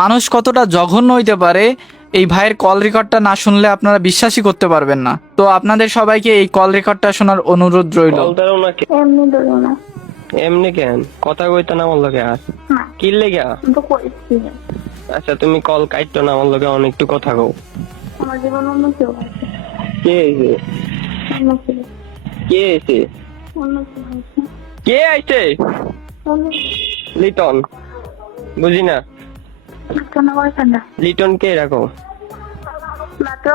মানুষ কতটা জঘন্য হইতে পারে এই ভাইয়ের কল রেকর্ডটা না শুনলে আপনারা বিশ্বাসই করতে পারবেন না। তো আপনাদের সবাইকে এই কল রেকর্ডটা শোনার অনুরোধ রইল। এমনি ধরো না। এমনি কেন কথা কইতো না আমার লগে? আর না, কি লেগে? আমি তো করেছি। আচ্ছা তুমি কল কাটতো না আমার লগে, অনেক একটু কথা কও। আমার জীবন অন্য কেউ আছে। কে আইছে? অন্য কেউ। কে আইছে? অন্য কেউ আছে। কে আইছে? অন্য লিটন? বুঝি না। কেউ না বলছেন না। লিটন কে রাখো? মাত্র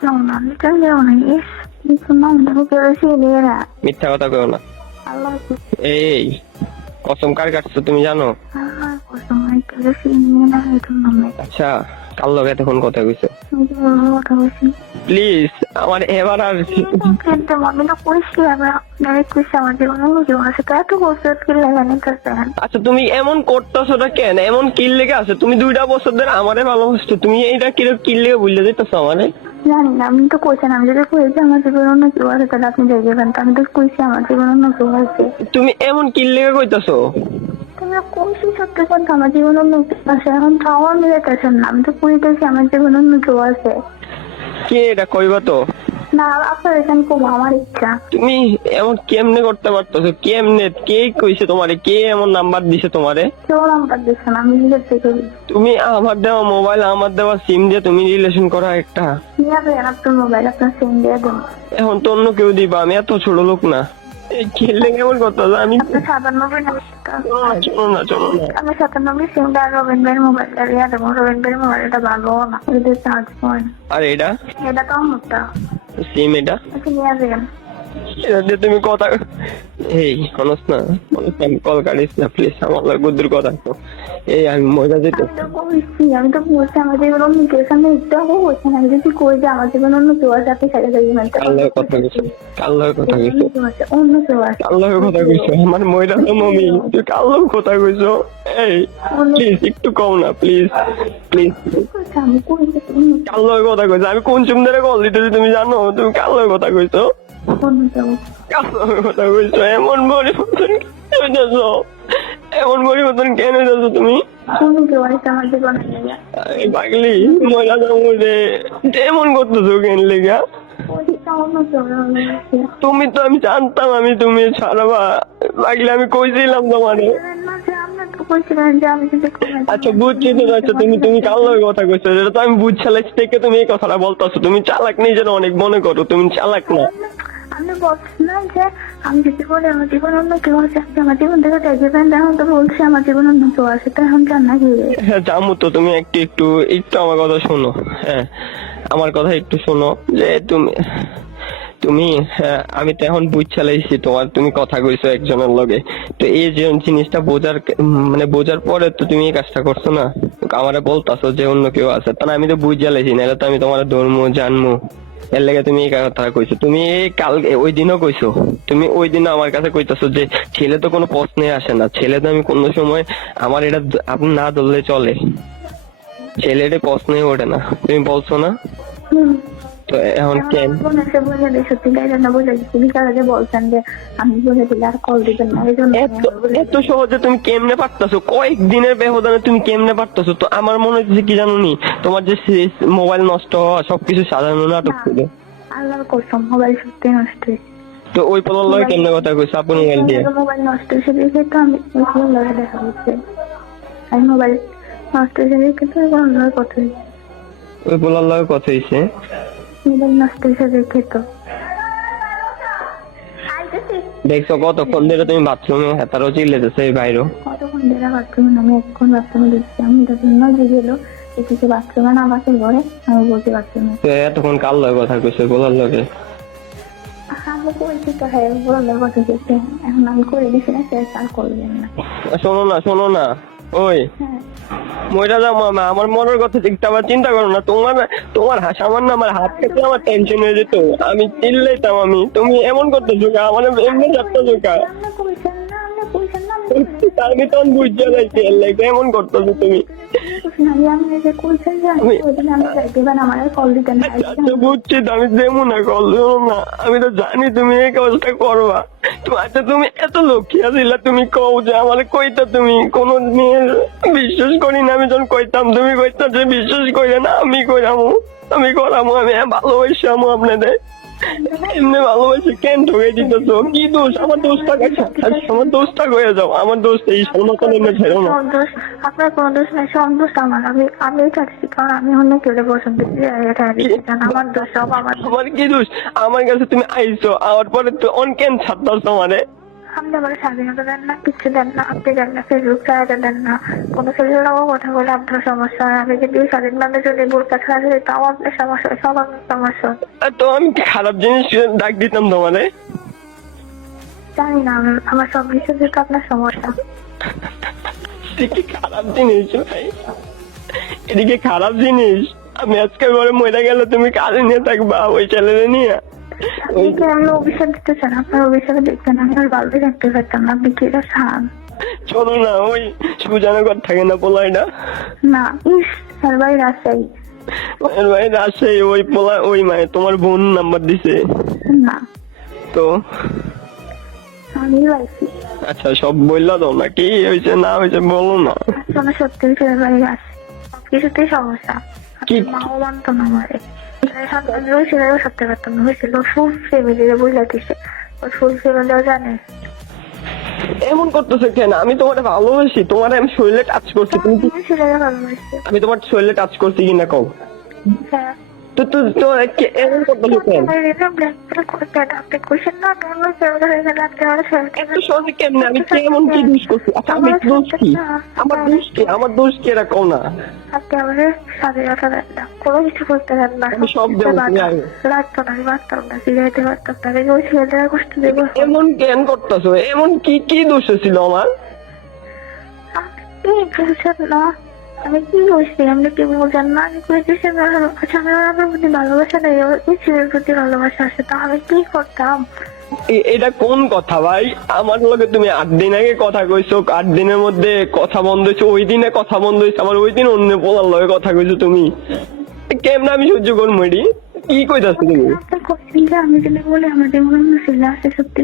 কেউ না, কেউ না। ইস, কিছু না, কেউ এসে নিয়ে না। মিথ্যা কথা কও না। আল্লাহ এই কসম কার কাটছো তুমি জানো? আল্লাহ কসম, কেউ এসে নিয়ে না। এই জন্য আমি আচ্ছা কার লগে তখন কথা কইছো? কথা বলছি। প্লিজ আমার এবার আর কিন্তু আমি তো কইছি, আবার আপনার কইছি আমার জীবন অন্য কেউ আছে। তো এত বছর কি লাগানি করতেন? আচ্ছা তুমি এমন করতেছো না কেন? এমন কিল লেগে আছে? তুমি 2টা বছর ধরে আমারে ভালোবাসছো, তুমি এইটা কিল লেগে বুঝলে দিতেছো আমারে? জানি না, আমি তো কইছেন, আমি যদি কইছি আমার জীবন অন্য কেউ আছে তাহলে আপনি দেখবেন। তো আমি তো কইছি আমার জীবন অন্য কেউ আছে। তুমি এমন কিল লেগে কইতাছো? তুমি কইছি সত্যি কথা, আমার জীবন অন্য কেউ আছে। এখন তো আমার মিলাইতেছেন না। আমি তো কইতেছি আমার জীবন অন্য কেউ আছে। কে এটা কইবা তো? না, আপনার এখানে খুব আমার ইচ্ছা। তুমি এমন কেমনে করতে পারতেছো? কেমনে? কে কইছে তোমারে? কে এমন নাম্বার দিছে তোমারে? কেউ নাম্বার দিচ্ছে না, আমি নিজের থেকে তুমি আমার দেওয়া মোবাইল, আমার দেওয়া সিম দিয়ে তুমি রিলেশন করা একটা। নিয়ে আসবেন আপনার মোবাইল, আপনার সিম দিয়ে দেন। এখন তো অন্য কেউ দিবা, আমি এত ছোট লোক না। এই খেললে কেমন করতেছো? আমি আপনার 97 চলো না চলো না। আমি 97 সিমটা রবীন ভাইয়ের মোবাইলটা দিয়ে দেবো। রবীন ভাইয়ের মোবাইলটা ভালো না, এদের চার্জ পড়ে না। আর এটা এটা তো আমারটা। সিম, এটা আচ্ছা, নিয়ে আসবেন। এটা দিয়ে তুমি কথা এই হনস না, আমি কল কাটিস না প্লিজ, আমার লাগে গুদ্দুর কথা তো। এই আমি মজা যেতে আমি তো কইছি, আমি তো বলছি আমার জীবন অন্য কেউ। সামনে একটু আগে বলছেন, আমি যদি কই যে আমার জীবন অন্য কেউ আছে, আপনি সাথে সাথে মানতে কার লগে কথা কইছো? কার লগে কথা কইছো? অন্য কেউ আছে। কার লগে কথা কইছো? আমার মইরা তো মমি, তুই কার লগে কথা কইছো? এই প্লিজ একটু কও না, প্লিজ প্লিজ। কইছে, আমি কইছি কার লগে কথা কইছো? আমি কোন চুম ধরে কল দিতেছি তুমি জানো? তুমি কার লগে কথা কইছো? অন্য কেউ। কার লগে কথা কইছো? এমন পরিবর্তন কেন হইতেছো? এমন পরিবর্তন কেন হইতেছো তুমি? অন্য কেউ আছে আমার জীবনে। এই পাগলি মজা তো মরে এমন করতেছো কেন লেগা? অন্য কেউ আছে। তুমি তো, আমি জানতাম আমি তুমি ছাড়াবা। পাগলি আমি কইছিলাম তোমারে। আপনার তো কইছিলেন যে আমি যদি আচ্ছা বুঝছি তো। আচ্ছা তুমি কার লগে কথা কইছো? এটা তো আমি বুঝছালাইছি থেকে তুমি এই কথাটা বলতেছো। তুমি চালাক নিজের অনেক মনে করো, তুমি চালাক না। আমি বলছিলাম যে আমি যদি বলি আমার জীবন অন্য কেউ আছে, আপনি আমার জীবন থেকে দেখবেন। এখন তো বলছি আমার জীবন অন্য কেউ আছে, তো এখন জান না কি? হ্যাঁ জামু তো, তুমি একটু একটু একটু আমার কথা শোনো। হ্যাঁ আমার কথা একটু শোনো। যে তুমি তুমি হ্যাঁ, আমি তো এখন বুঝছালাইছি তোমার, তুমি কথা কইছো একজনের লগে। তো এই যে জিনিসটা বোঝার মানে বোঝার পরে তো তুমি এই কাজটা করছো না। আমারে বলতাছো যে অন্য কেউ আছে, তা না আমি তো বুঝছালাইছি, নাহলে তো আমি তোমার ধর্ম জানমু। এর লেগে তুমি এই কথা কইছো। তুমি এই কাল ওই দিনও কইছো। তুমি ওই দিনও আমার কাছে কইতাছো যে ছেলে তো কোনো প্রশ্নে আসে না। ছেলে তো আমি কোনো সময় আমার এটা আপনি না ধরলে চলে, ছেলেটা প্রশ্নই ওঠে না, তুমি বলছো না? তো এখন কেন? সে বলে দিই, সত্যি গাইলেন না, বলে দিচ্ছি। বিকাল আগে বলছেন যে আমি বলে দিলে আর কল দিবেন না, এই জন্য এত সহজে তুমি কেমনে পারতাছো? কয়েকদিনের ব্যবধানে তুমি কেমনে পারতাছো? তো আমার মনে হচ্ছে কি জানো নি, তোমার যে মোবাইল নষ্ট হওয়া সবকিছু সাজানো নাটক ছিল। আল্লাহর কসম মোবাইল সত্যি নষ্ট হয়েছে। তো ওই পলার লগে কেমনে কথা কইছো? আপনি মোবাইল দিয়ে মোবাইল নষ্ট হয়েছে দেখে তো আমি লগে দেখা হচ্ছে। আমি মোবাইল নষ্ট হয়েছে দেখে তো অন্য কথা হয়েছে। ওই পলার লগে কথা হইছে? মোবাইল নষ্ট হয়েছে দেখে তো। দেখছো কতক্ষণ ধরে তুমি বাথরুমে হেতারও চিল্লেতেছে এই বাইরেও? কতক্ষণ ধরে বাথরুমে? আমি এখন বাথরুমে দিচ্ছি। আমি তখন যে গেল কিছু বাথরুমে নামাতে ঘরে, আমি বলছি বাথরুমে। তো এতক্ষণ কার লগে কথা কইছো? পলার লগে? আমি করেছি তো, হ্যাঁ বললে কথা দিচ্ছে। এখন আমি করে দিচ্ছি না, সে আর করবেন না। শোনো না ওই হ্যাঁ মইরা যাও মামা, আমার মনের কথা ঠিকটা আবার চিন্তা করো না। তোমার সামান্য আমার হাত থেকে আমার টেনশন হয়ে যেত, আমি চিল্লাইতাম। তুমি এমন করতেছো কা? আমার এমনি যাচ্তেছো কা? আপনি কইছেন না, আপনি কইছেন না আমি তখন বুঝতে পারছি এমন করতেছো তুমি। আমি যে কইছেন যে ওইদিন আমি যাইতে পারেন আমার কল দিতেন না। আচ্ছা বুঝছি তো, আমি দেবো না, কল দেবো না, আমি তো জানি তুমি এই কাজটা করবা। তো আচ্ছা তুমি এত লক্ষ্মী ছিলা, তুমি কও যে আমার কইতা, তুমি কোন মেয়ে বিশ্বাস করি না। আমি যখন কইতাম তুমি কইতা যে বিশ্বাস করে না, আমি কইরামু, আমি করামু, আমি ভালোবাসামু আপনাদের। এমনি ভালোবাসে কেন ঠকে দিতেছ? কি দোষ? আমার দোষটা আমার দোষটা হয়ে যাও, আমার দোষ এই সন্ন্যতন এমনি ছেড়ো না। দোষ আপনার কোনো দোষ নাই, সব দোষ আমার। আমি চাচ্ছি কারণ আমি অন্য কেউ পছন্দ করি, এটা আমার দোষ, সব আমার। আমার কি দোষ? আমার কাছে তুমি আইছো, আওয়ার পরে তো অন কেন ছাড়তাছ আমারে? আপনি আমার স্বাধীনতা দেন না, কিচ্ছু দেন না। আপনি দেন না, ফেসবুক চালাতে দেন না, কোনো ছেলের কথা বলে আপনার সমস্যা হয়। আমি যদি স্বাধীনভাবে যদি বোরকা ছাড়া যাই তাও আপনার সমস্যা হয়, সব আপনার সমস্যা হয়। তো আমি কি খারাপ জিনিস ডাক দিতাম তোমারে? জানি না, আমার সব কিছু থেকে আপনার সমস্যা। কি খারাপ জিনিস ভাই, এদিকে খারাপ জিনিস। আমি আজকে ঘরে মরে গেলে তুমি কাজে নিয়ে থাকবা, ওই ছেলেরে নিয়ে। আমি অভিশাপ দিতে চান, আপনার অভিশাপে দেখবেন আমি আর ভালোই থাকতে পারতাম না। আপনি কি এটা চান? চলো না, ওই সুজানো ঘর থাকে না পোলাইটা? না, ইস স্যার ভাই রাজশাহী। ভাই রাজশাহী, ওই পোলা, ওই মায়ে তোমার বোন নাম্বার দিছে? না তো আমি পাইছি। আচ্ছা সব বললা দাও না, কি হয়েছে না হয়েছে বলো না। আসলে সত্যি স্যার ভাই আছে, সবকিছুতেই সমস্যা। কি? মাও মানতো না আমারে, সেটাও সত্যি পারতাম না। হয়েছিল ফুল ফ্যামিলিরে বুঝলা দিছে, ওর ফুল ফ্যামিলিও জানে। এমন করতেছে কেন? আমি তোমার ভালোবাসি, তোমার আমি শরীরে টাচ করছি, তুমি কি? ছেলেরা ভালোবাসছে। আমি তোমার শরীরে টাচ করছি কিনা কও? হ্যাঁ তো তো তো এমন করতেছে কেন? আপনি খুশির না তোমার ফেভারিট হয়ে গেলে আপনি আমার একটু সহজে কেমনে? আমি কেমন কি দোষ করছি? আচ্ছা আমি দোষ কি? আমার দোষ কি? আমার দোষ কি এরা কও না? আপনি আমাদের স্বাধীনতা দেন না, কোনো কিছু করতে দেন না। আমি সব দেবো, তুমি আগে। লাগতো না, আমি পারতাম না, ফিরাইতে পারতাম না। আমি ওই ছেলেরা কষ্ট দেবো। এমন কেন করতেছো? এমন কি কি দোষ ছিল আমার? আপনি বলছেন না আমি কি করছি, আপনি কি বলছেন না? আমি কইতেছি আচ্ছা আমি আমার প্রতি ভালোবাসা নেই, ওই ছেলের প্রতি ভালোবাসা আছে, তা আমি কি করতাম? এটা কোন কথা ভাই? আমার লগে তুমি 8 দিন আগে কথা কইছো, 8 দিনের মধ্যে কথা বন্ধ হয়েছে, ওই দিনে কথা বন্ধ হয়েছে, আবার ওই দিন অন্য পোলার লগে কথা কইছো তুমি। কেমন আমি সহ্য করবো? এটি কি কইতাছো তুমি? আমি যদি বলি আমার জীবনে অন্য ছেলে আছে, সত্যি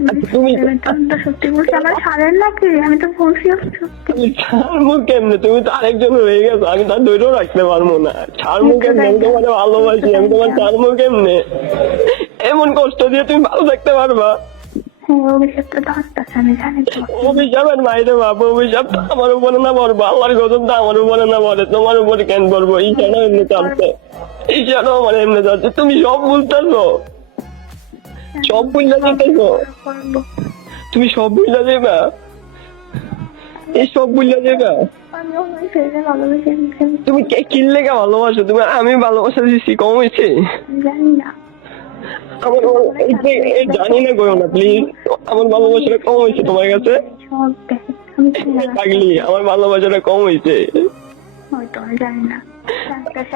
সত্যি বলছি, আমার সারের নাকি? আমি তো বলছি সত্যি। ছাড়মু কেমনে? তুমি তো আরেকজন হয়ে গেছো, আমি তার ধরেও রাখতে পারবো না। ছাড়মু কেমনে? আমি তোমার ভালোবাসি, আমি তোমার ছাড়মু কেমনে? এমন কষ্ট দিয়ে তুমি ভালো থাকতে পারবা? অভিশাপটা তো আসতেছে, আমি জানি তো। অভিশাপের মাইরে বাবা, অভিশাপ তো আমার উপরে না পড়বো, আল্লাহর গজব তো আমার উপরে না পড়ে, তোমার উপরে কেন পড়বো? ঈশানও এমনি চাচ্ছে, ঈশানও আমার এমনি চাচ্ছে। তুমি সব বুঝতেছো, সব বুঝলা যেতেছো, তুমি সব বুঝলা যাবা, এই সব বুঝলা যাবা। আমি ওই ছেলেকে ভালোবেসে তুমি কিনলে কে ভালোবাসো? তুমি আমি ভালোবাসা দিচ্ছি কম হয়েছে? জানি না। আমার জানি না করো না প্লিজ, আমার ভালোবাসাটা কম হয়েছে তোমার কাছে? সব দেখে আমি জানি না। থাকলি আমার ভালোবাসাটা কম হয়েছে? হয়তো আমি জানি না।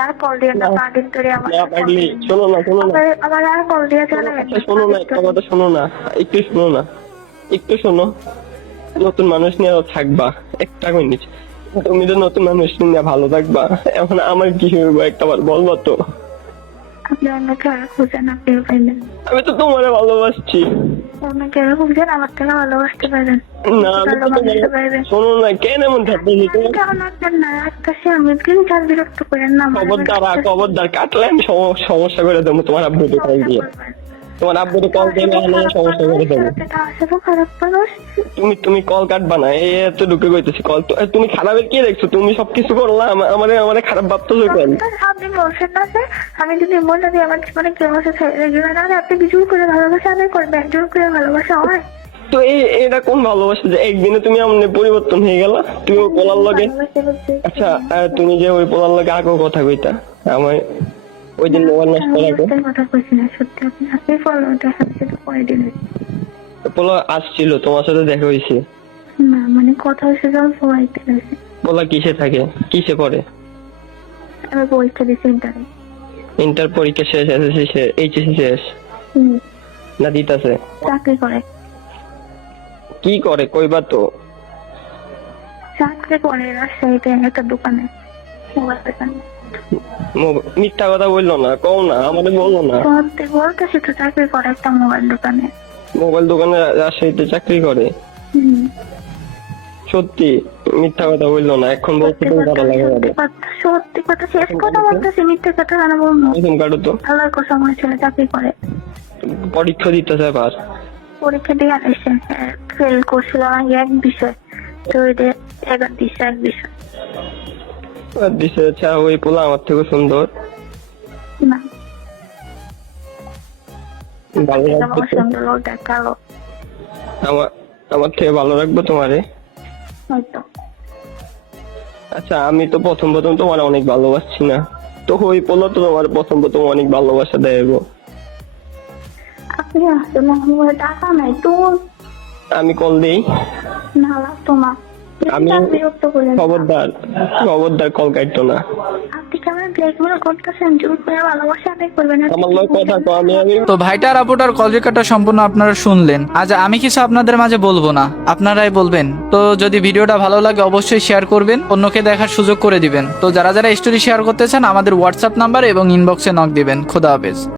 আর কল দিয়ে না, পাগল ধরে আমার না পাগলি, শোনো না, শোনো না, আমার আর কল দিয়ে চলে আচ্ছা শোনো না, একটা কথা শোনো না, একটু শোনো না, একটু শোনো। নতুন মানুষ নিয়ে থাকবা একটা মিনিট, তুমি তো নতুন মানুষ নিয়ে ভালো থাকবা, এখন আমার কি হইব একটা বার বলবা তো? আপনি অন্য কেউ খুঁজেন, আপনিও পাইবেন। আমি তো তোমারে ভালোবাসছি। অন্য কেউ খুঁজেন, আমার থেকে ভালোবাসতে পারেন। না আমি তো ভালোবাসতে পারবেন। শোনো না, কেন এমন থাকতেছি তুমি? কেমন আসবেন না আসতেছি আমি, প্লিজ আর বিরক্ত করেন না। খবরদার কাটলে আমি সমস্যা করে দেবো তোমার আব্বুকে কল দিয়ে, তোমার আব্বুকে কল দিয়ে আমি সমস্যা করে দেবো। খারাপ মানুষ তুমি কল কাটবা না, এই এত ঢুকে গইতেছি কল। তুমি খারাপের কি দেখছো? তুমি সবকিছু করলা, আমারে খারাপ ভাবতেছো কেন? আপনি বলছেন না যে আমি যদি বললাম যে আমার জীবনে কেউ আছে ছেড়ে দিবে না, আপনি কিছু করে ভালোবাসা আদায় করবেন, জোর করে ভালোবাসা হয়? তো এটা কোন ভালোবাসা যে একদিনে তুমি এমন পরিবর্তন হয়ে গেলা? তুমি ওই পোলার লগে, আচ্ছা তুমি যে ওই পোলার লগে আগেও কথা কইতা, আমার ওই দিন মোবাইল নষ্ট করার কথা কইছি না, সত্যি আপনি ফলো দেখাচ্ছি তো কয়দিন পোলা আসছিল, তোমার সাথে দেখা হয়েছে না, মানে কথা হয়েছে যখন সবাইতে গেছে। পোলা কিসে থাকে, কিসে পড়ে? আমি পরীক্ষা দিচ্ছি ইন্টারে। ইন্টার পরীক্ষা শেষ, এসএসসি শেষ, এইচএসসি শেষ না দিতাছে? চাকরি করে। কি করে কইবা তো? চাকরি করে রাজশাহীতে একটা দোকানে, মোবাইল দোকানে। মিথ্যা কথা বললো না, কও না, আমাদের বললো না। সত্যি বলতেছি তো, চাকরি করে একটা মোবাইল দোকানে। মোবাইল দোকানে রাজশাহীতে চাকরি করে? হুম। সত্যি? মিথ্যা কথা বললো না, এখন বলতে তো ভালো লাগে। সত্যি কথা, শেষ কথা বলতেছি, মিথ্যে কথা কেন বলবো? প্রথম কাটো তো, আল্লাহর কসম, আমার ছেলে চাকরি করে। পরীক্ষা দিতেছে এবার। পরীক্ষা দিয়ে এসে ফেল করছিল আগে এক বিষয়, তো ওইটা এবার দিচ্ছে এক বিষয়। এবার দিছে। আচ্ছা, ওই পোলা আমার থেকে সুন্দর? না, ভালো রাখবো আমার তো? সুন্দর ওটা কালো আমার থেকে ভালো রাখবো তোমারে? হয়তো। আচ্ছা, আমি তো প্রথম তোমার অনেক ভালোবাসছি না, তো ওই পোলা তো তোমার প্রথম অনেক ভালোবাসা দেব। আপনি আসলে আমার টাকা নাই তো, আমি কল দেই? না লাগতো না। আমি বিরক্ত করে খবরদার কল কাটতো না। আপনি কেমন ব্ল্যাকমেল করতেছেন? জোর করে ভালোবাসা আদায় করবেন। আমার লোক কথা কো, আমি তো ভাইটার আপুটার কল রেকর্ডটা সম্পূর্ণ আপনারা শুনলেন। আজ আমি কিছু আপনাদের মাঝে বলবো না, আপনারাই বলবেন। তো যদি ভিডিওটা ভালো লাগে অবশ্যই শেয়ার করবেন, অন্যকে দেখার সুযোগ করে দিবেন। তো যারা যারা স্টোরি শেয়ার করতে চান আমাদের হোয়াটসঅ্যাপ নাম্বার এবং ইনবক্সে নক দিবেন। খোদা হাফেজ।